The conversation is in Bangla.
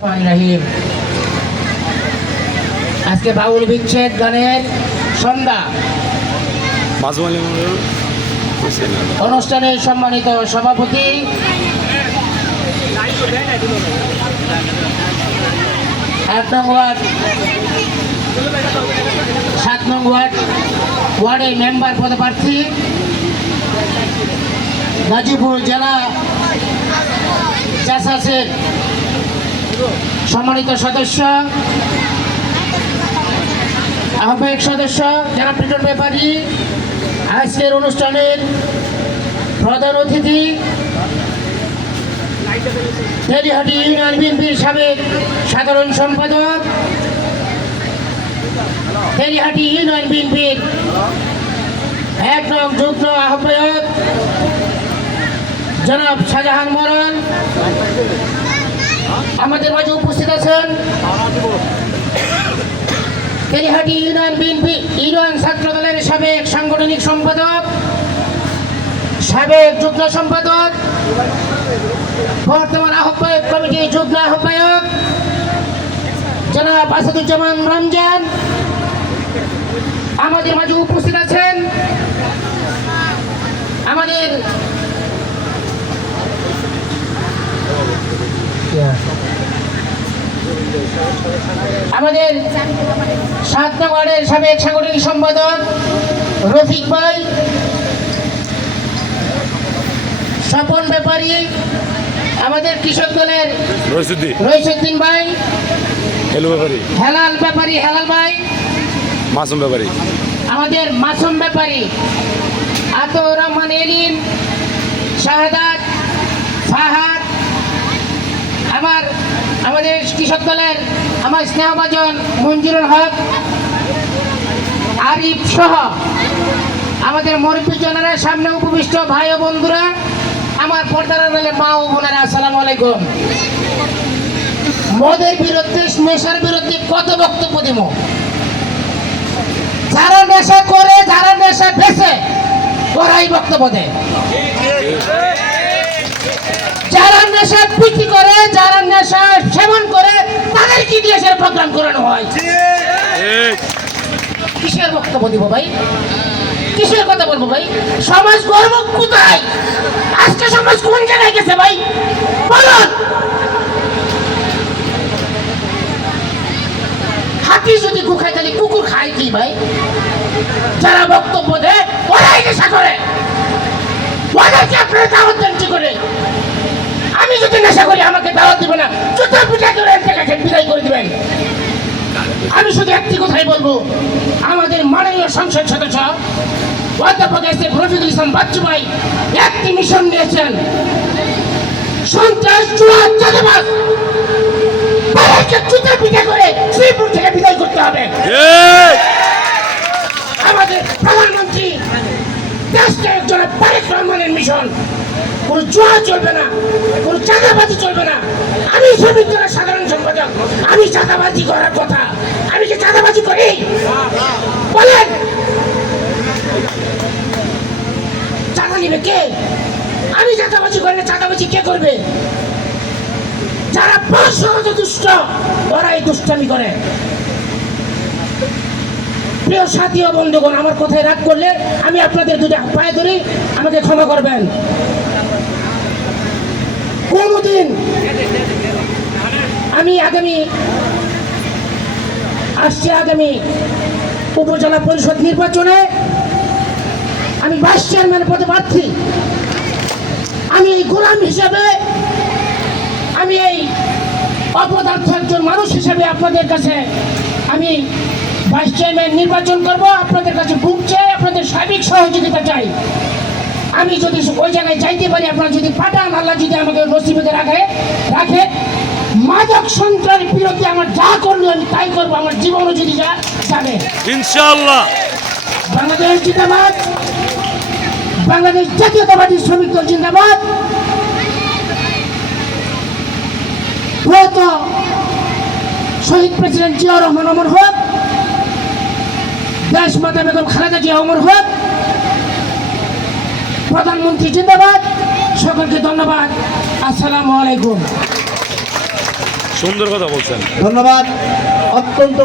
রহিম। আজকে বাউল বিচ্ছেদ গানের সন্ধ্যা অনুষ্ঠানের সম্মানিত সভাপতি এক নং ওয়ার্ড 7 নং ওয়ার্ডের মেম্বার পদপ্রার্থী গাজীপুর জেলা জাসাসের সম্মানিত সদস্য আহ্বায়ক সদস্য যারা পিটন ব্যাপারী, আজকের অনুষ্ঠানের প্রধান অতিথি তেলিহাটি ইউনিয়ন বিএনপির সাবেক সাধারণ সম্পাদক, তেলিহাটি ইউনিয়ন বিএনপির 1 নং যুগ্ম আহ্বায়ক জনাব শাহজাহান মরণ আমাদের মাঝে উপস্থিত আছেন। তেলিহাটি ইউনিয়ন বিএনপি ইউনিয়ন ছাত্র দলের সাবেক সাংগঠনিক সম্পাদক, সাবেক যুগ্ম সম্পাদক, বর্তমান আহ্বায়ক কমিটির যুগ্ম আহ্বায়ক জনাব আসাদুজ্জামান রমজান আমাদের মাঝে উপস্থিত আছেন। আমাদের 7 নং ওয়ার্ডের সাবেক সাংগঠনিক সম্পাদক রফিক ভাই, স্বপন ব্যাপারী, আমাদের কৃষক দলের রইসুদ্দিন ভাই, হেলাল ব্যাপারী হেলাল ভাই, মাসুম ব্যাপারী, আমাদের মাসুম ব্যাপারী, আতর রহমান এলিম, শাহাদাত, ফাহাদ, আমাদের কৃষক দলের আমার স্নেহভাজন মঞ্জুরুল হক, আরিফ সহ আমাদের মুরব্বী জনেরা, সামনে উপবিষ্ট ভাই ও বন্ধুরা, আমার পর্দার মা ও বোনেরা, আসসালামু আলাইকুম। মদের বিরুদ্ধে, নেশার বিরুদ্ধে কত বক্তব্য দেব? যারা নেশা করে, যারা নেশা বেছে, ওরাই বক্তব্য দেয়। যারা নেশা বিক্রি করে, যারা নেশা সেবন করে, তাদেরকে দিয়ে প্রোগ্রাম করানো হয়। কিসের বক্তব্য দিব ভাই? কিসের কথা বলবো ভাই? সমাজ গর্ব কোথায়? আজকে সমাজ কোন জায়গায় গেছে ভাই বলুন? হাতি যদি গু খায় তাহলে কুকুর খায় কি ভাই? যারা বক্তব্য দেয় ওরাই নেশা করে, ওদেরকে আপনারা দাওয়াত দেন কি করে? আমি যদি নেশা করি আমাকে দাওয়াত দিবে না, জুতো পিঠা করে বিদায় করে দিবেন। আমি শুধু একটি কথাই বলবো, আমাদের মাননীয় সংসদ সদস্য অধ্যাপক এস.এফ. রফিকুল ইসলাম বাচ্চু ভাই একটি মিশন নিয়েছেন, সন্ত্রাস জুয়া চাঁদাবাজ তাদেরকে জুতো পিঠা করে শ্রীপুর থেকে বিদায় করতে হবে। আমাদের প্রধানমন্ত্রী দেশকে একজন তারেক রহমানের মিশন, কোনো জুয়া চলবে না, কোনো চাঁদাবাজি চলবে না। আমি শ্রমিক দলের সাধারণ সম্পাদক, আমি চাঁদাবাজি করার কথা, আমি কি চাঁদাবাজি করি বলেন? চাঁদা নিবে কে? আমি চাঁদাবাজি করি না, চাঁদাবাজি কে করবে? যারা পরস্পর দুষ্ট ওরাই দুষ্টামি করে। প্রিয় সাথী ও বন্ধুগণ, আমার কথায় রাগ করলে আমি আপনাদের দুটো পায়ে ধরি, আমাকে ক্ষমা করবেন। কোনদিন আমি আগামী উপজেলা পরিষদ নির্বাচনে আমি ভাইস চেয়ারম্যান পদে প্রার্থী। আমি এই গোলাম হিসাবে, আমি এই অপদার্থ একজন মানুষ হিসাবে আপনাদের কাছে আমি ভাইস চেয়ারম্যান নির্বাচন করব। আপনাদের কাছে বুক চাই, আপনাদের সার্বিক সহযোগিতা চাই। আমি যদি ওই জায়গায় যাইতে পারি, আপনারা যদি পাঠান, আল্লাহ যদি আমাকে নসিবে রাখে, মাদক সন্ত্রাসের বিরুদ্ধে আমার যা করলো আমি তাই করবো, আমার জীবনও যদি যাবে ইনশাআল্লাহ। বাংলাদেশ জিন্দাবাদ, বাংলাদেশ জাতীয়তাবাদী শ্রমিক দল জিন্দাবাদ। প্রয়াত শহীদ প্রেসিডেন্ট জিয়াউর রহমান অমর হোক, দেশ মাতা বেগম খালেদা জিয়া অমর হোক, প্রধানমন্ত্রী জিন্দাবাদ। সকলকে ধন্যবাদ। আসসালামু আলাইকুম। সুন্দর কথা বলছেন। ধন্যবাদ। অত্যন্ত